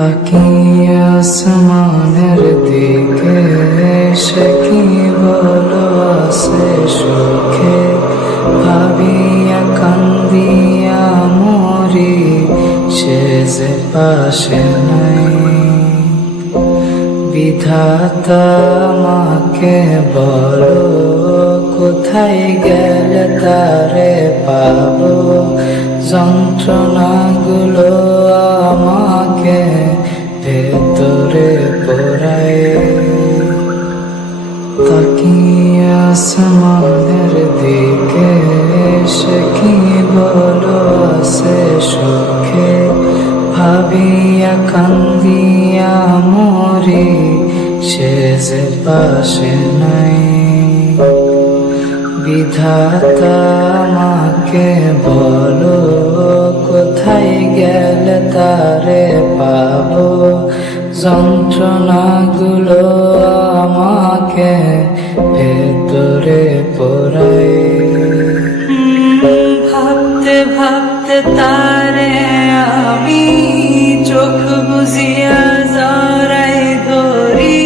তাকিয়ে আসমানের দিকে সে কি বলো আছে সুখে ভাবিয়া কান্দিয়া মরি সে যে পাশে নাই বিধাতা আমাকে বলো কোথায় গেলে তারে পাবো যন্ত্রণাগুলো আমাকে ভেতরে পোড়ায় তাকিয়ে আসমানের দিকে সে কি বলো আছে সুখে ভাবিয়া কান্দিয়া মরি সে যে পাশে নাই বিধাতা আমাকে বলো কোথায় গেলে তারে পাবো যন্ত্রণাগুলো আমাকে ভেতরে পোড়ায় ভাবতে ভাবতে তারে আমি চোখ বুঝিয়া জড়াই ধরি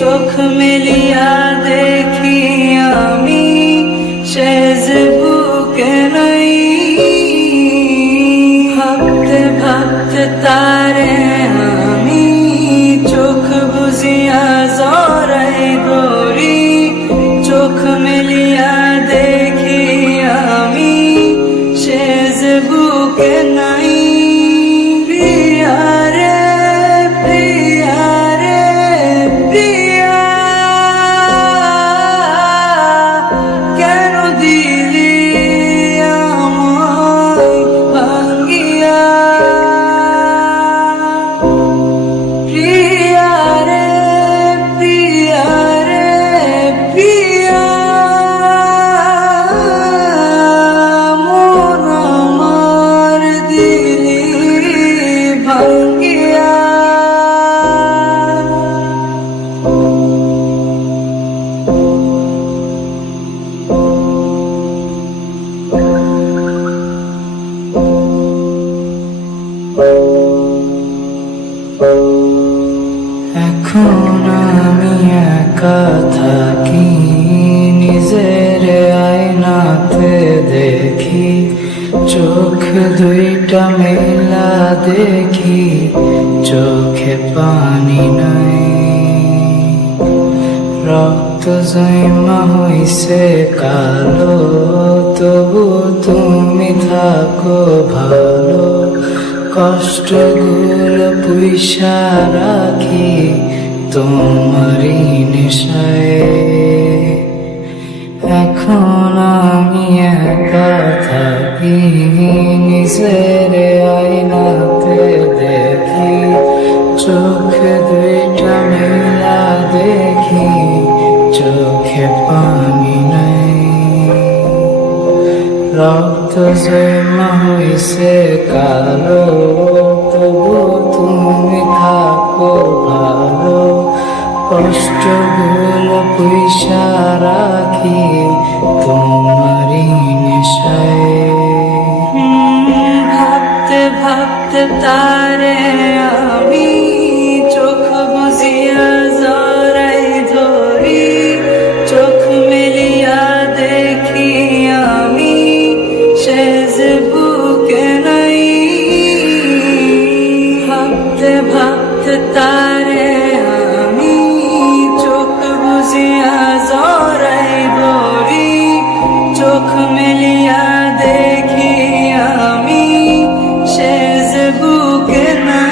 চোখ মেলিয়া দেখি আমি সে যে বুকে নাই ভাবতে ভাবতে তারে আমি চোখ বুঝিয়া জড়াই ধরি চোখ মেলিয়া দেখি আমি সে যে বুকে নাই এখন আমি একা থাকি নিজের আয়নাতে দেখি চোখ দুইটা মেলা দেখি চোখে পানি নাই রক্ত জমা হইছে কালো তবু তুমি থাকো ভালো কষ্টগুলো পুইসা রাখি তোমারই নেশায় এখন আমি একা থাকি নিজের আয়নাতে দেখি চোখ দুইটা মেলা দেখি চোখে পানি নাই রক্ত জমা হইছে কালো তবু তুমি থাকো ভালো কষ্টগুলো পুইসা রাখি তোমারই নেশায় ভাবতে ভাবতে তারে আমি চোখ বুঝিয়া জড়াই ধরি চোখ মেলিয়া দেখি আমি সে যে বুকে নাই ভাবতে ভাবতে তারে আমি চোখ বুঝিয়া জড়াই ধরি চোখ মেলিয়া দেখি আমি সে যে বুকে নাই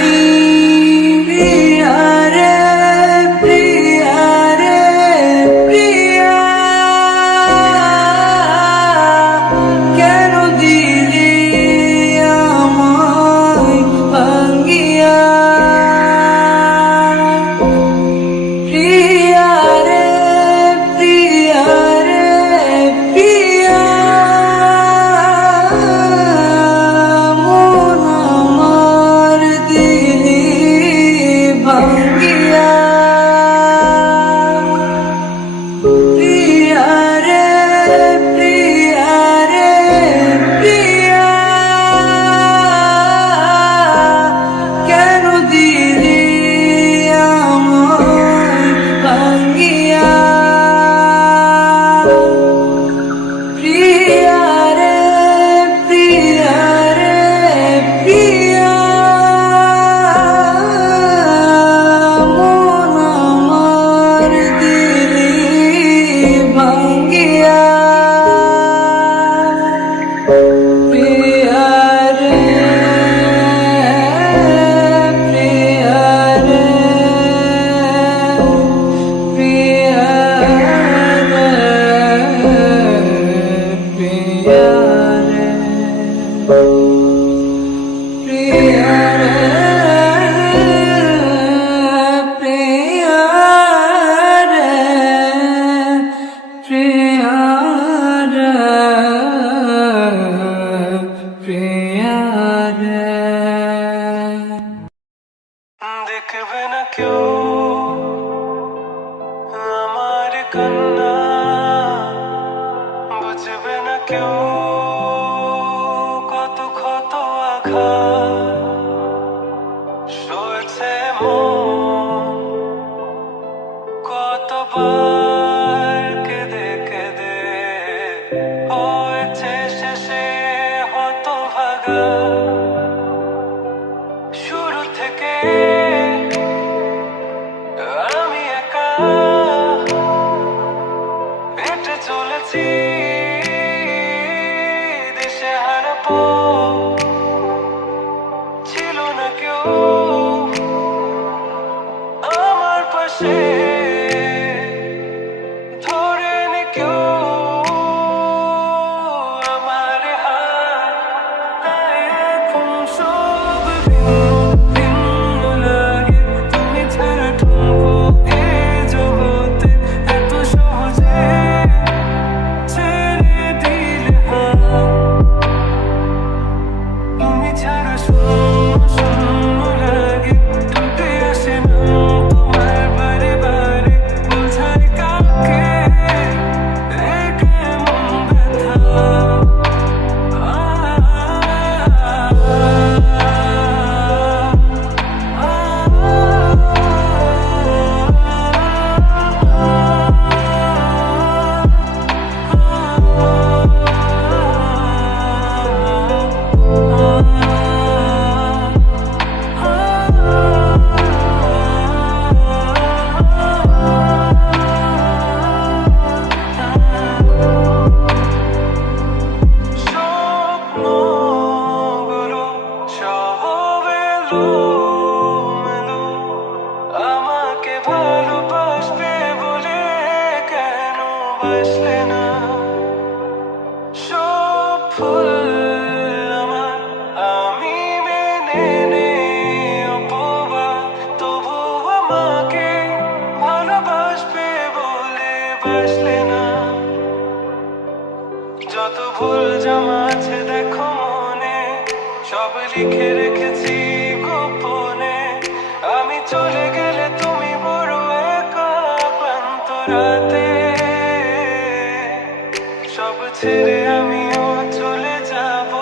দেখবে না কেউ আমার কান্না, বুঝবে না কেউ কত ক্ষত আঘাত সয়েছে মন, কতবার কেঁদে কেঁদে হয়েছে শেষে হতভাগা। শুরু থেকে আমি একা হেঁটে চলেছি দেশে হারাবো, ছিল না কেউ আমার পাশে, ধরে নি কেউ আমার হাত। এখন সব ভিন্ন ভিন্ন লাগে, তুমি ছাড়া ঠুনকো এ জগতে এত সহজে ছেড়ে দিলে হাত। তুমি ছাড়া শূন্য শূন্য লাগে, টুটে আসে না তোমার বারে বারে, বোঝাই কাকে এ কেমন ব্যথা। স্বপ্নগুলো সব এলোমেলো, আমাকে ভালোবাসবে বলে কেন বাসলে না। সব ভুল আমার, আমি মেনে নেই অপবাদ, তবু আমাকে ভালোবাসবে বলে বাসলে না। যত ভুল জমা আছে দেখো মনে, সব লিখে রেখেছি গোপনে। আমি চলে গেলে তুমি বড় একা ক্লান্ত রাতে, সব ছেড়ে আমিও চলে যাব,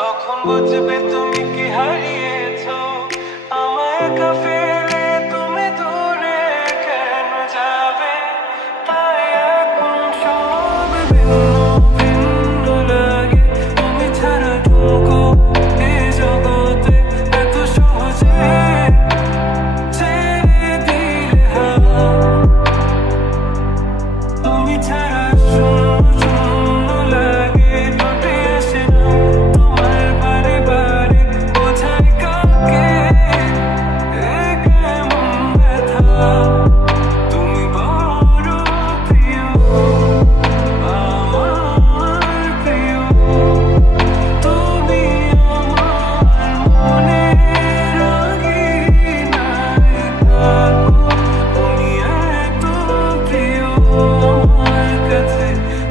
তখন বুঝবে তুমি কি হারিয়েছো। আমায় একা ফেলে তুমি দূরে কেন যাবে, তাই এখন সব ভিন্ন ভিন্ন লাগে, তুমি ছাড়া ঠুনকো এ জগতে এত সহজে ছেড়ে দিলে হাত। তুমি ছাড়া শূন্য শূন্য লাগে, টুটে আসে না তোমার বারে বারে, বোঝাই কাকে এ কেমন ব্যথা। তুমি বড় প্রিয়, আমার প্রিয়, তুমি আমার মনের আঙিনায় থাকো। তুমি এত প্রিয় আমার কাছে,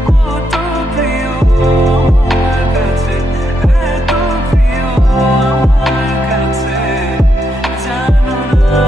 কত প্রিয় আমার কাছে, এত প্রিয় আমার কাছে, জানো না।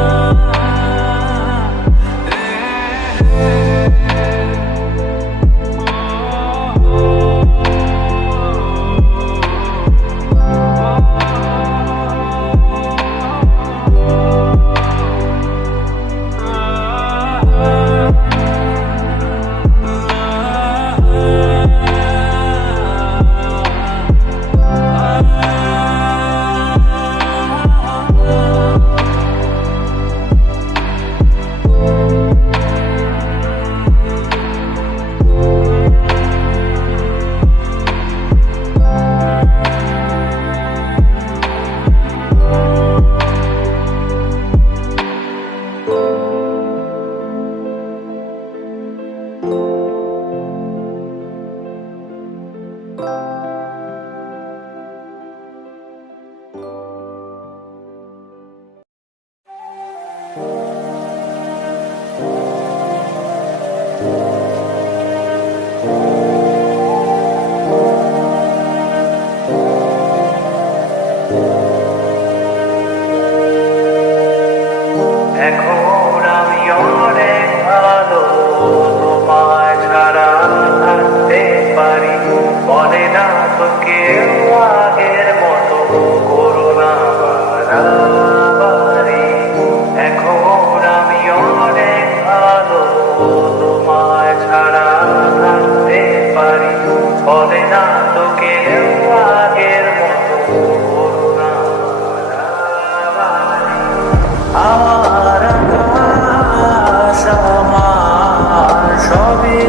আমার আকাশ আমার সবই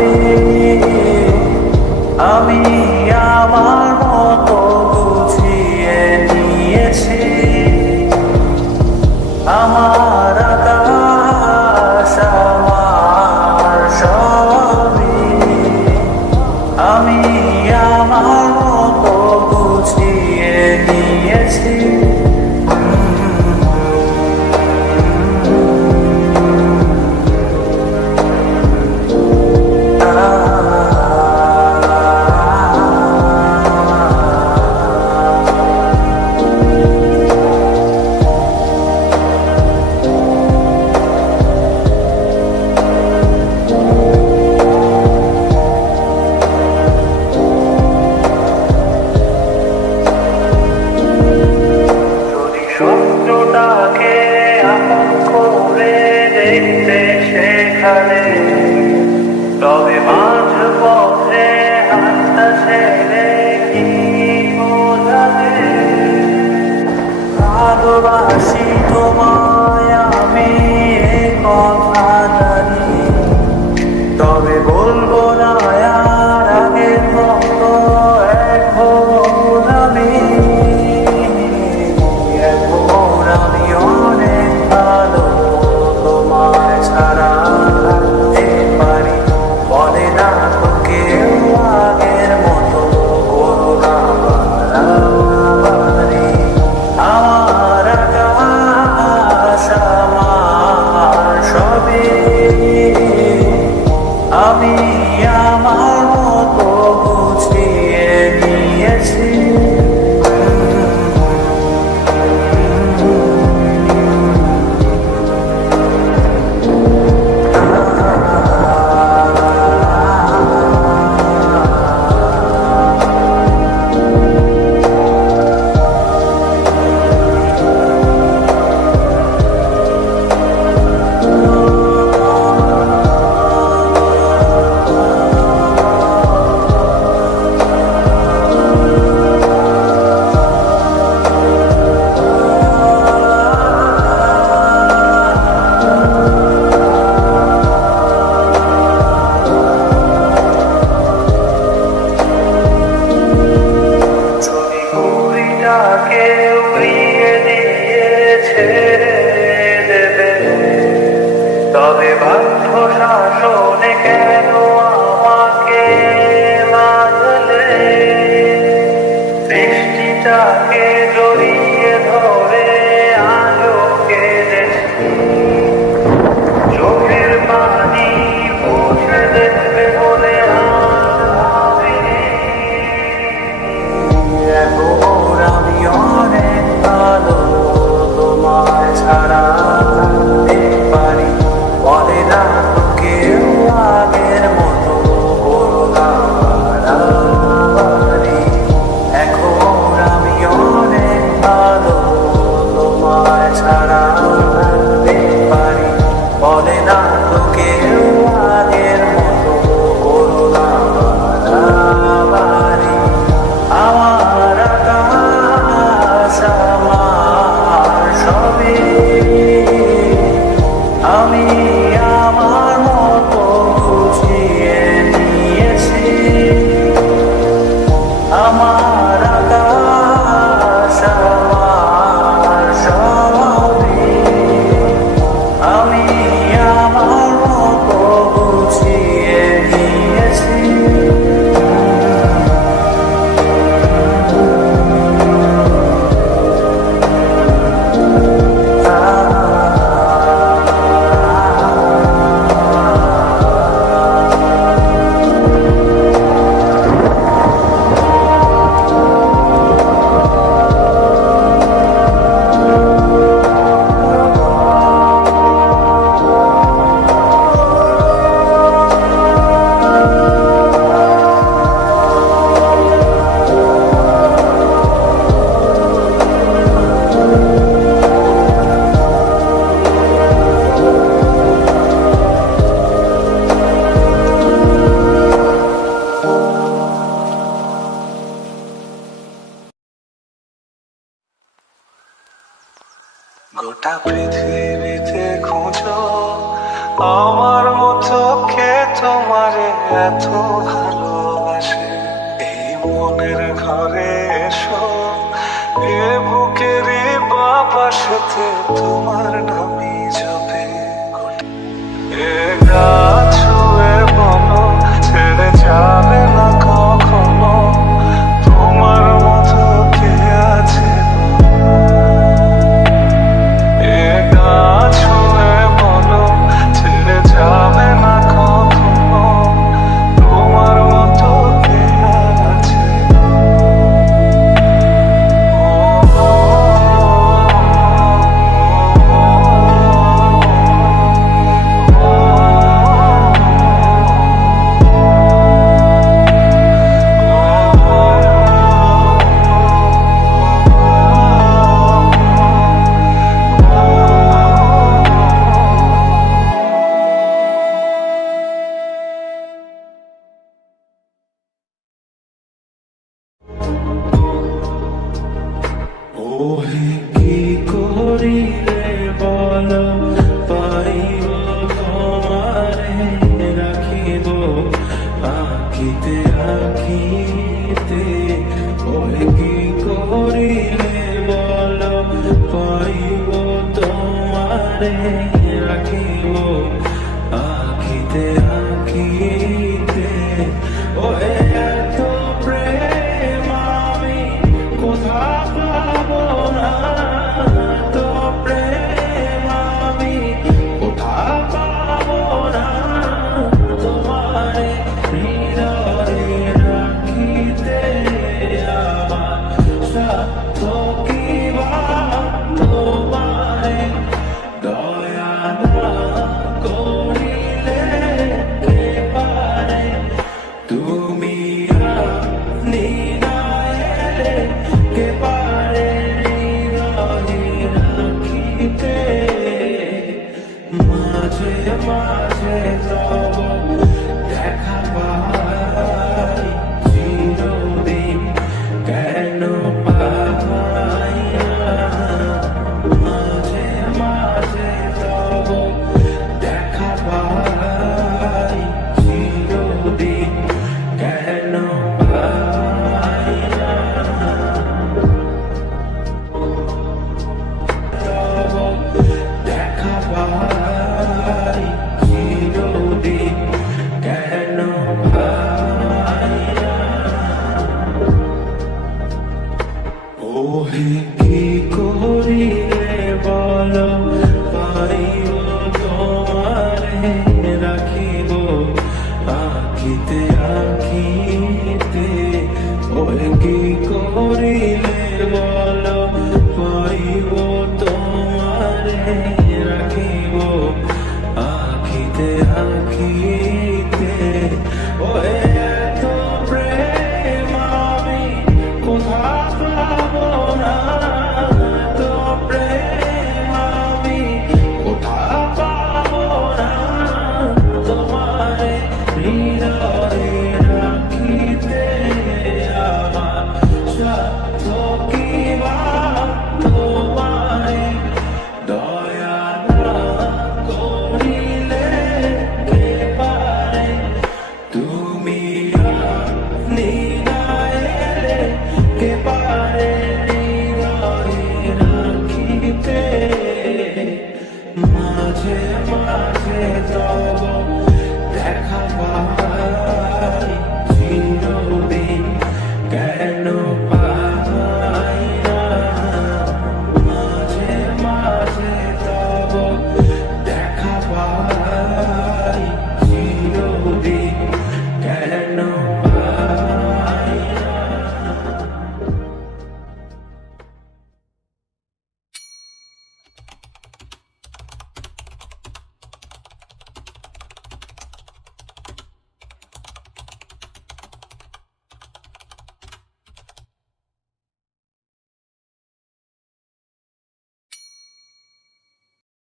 আমি আমার মতো গুছিয়ে নিয়েছি। আমার আকাশ আমার সবই আমি আমার মতো গুছিয়ে নিয়েছি। স্বপ্নটাকে আপন করে দেখতে সেখানে, তবে মাঝ পথে হাতটা ছেড়ে কি বোঝাবে? ভালোবাসি তোমায় আমি এ কথা জানি, তবে বলবো না আর আগের মতো এখন আমি। আমি অনেক ভালো তোমায় ছাড়া থাকতে পারি, বলে না তো কেউ আগের মতো করুণা বাড়াবাড়ি। আমার আকাশ আমার সবই আমি আমার মতো গুছিয়ে নিয়েছি। উড়িয়ে দিয়ে ছেড়ে দেবে, তবে বাধ্য শাসনে কেন আমাকে বাঁধলে? বৃষ্টিটাকে জড়িয়ে ধরে আলো কেঁদেছি, চোখের পানি মুছে দেবে বলে আমি অনেক ভালো তোমায় ছাড়া থাকতে পারি, বলে না তো কেউ গোটা পৃথিবীতে খুঁজো আমার মতো কে তোমারে এত ভালোবাসে। এই মনের ঘরে এসো, এ বুকেরই বাপাশেতে তোমার নামই জপে। এ গা ছুঁয়ে বলো ছেড়ে যাবে না কখনো, তোমার মতো কে আছে এ গা ছুঁয়ে বলো ছেড়ে যাবে না কখনো, তোমার মতো কে আছে। ওহে কি করিলে বলো পাইব তোমারে রাখিব আঁকিতে আঁকিতে। ওহে কি করিলে বলো পাইব তোমারে রাখিব আঁকিতে আঁকিতে। ওহে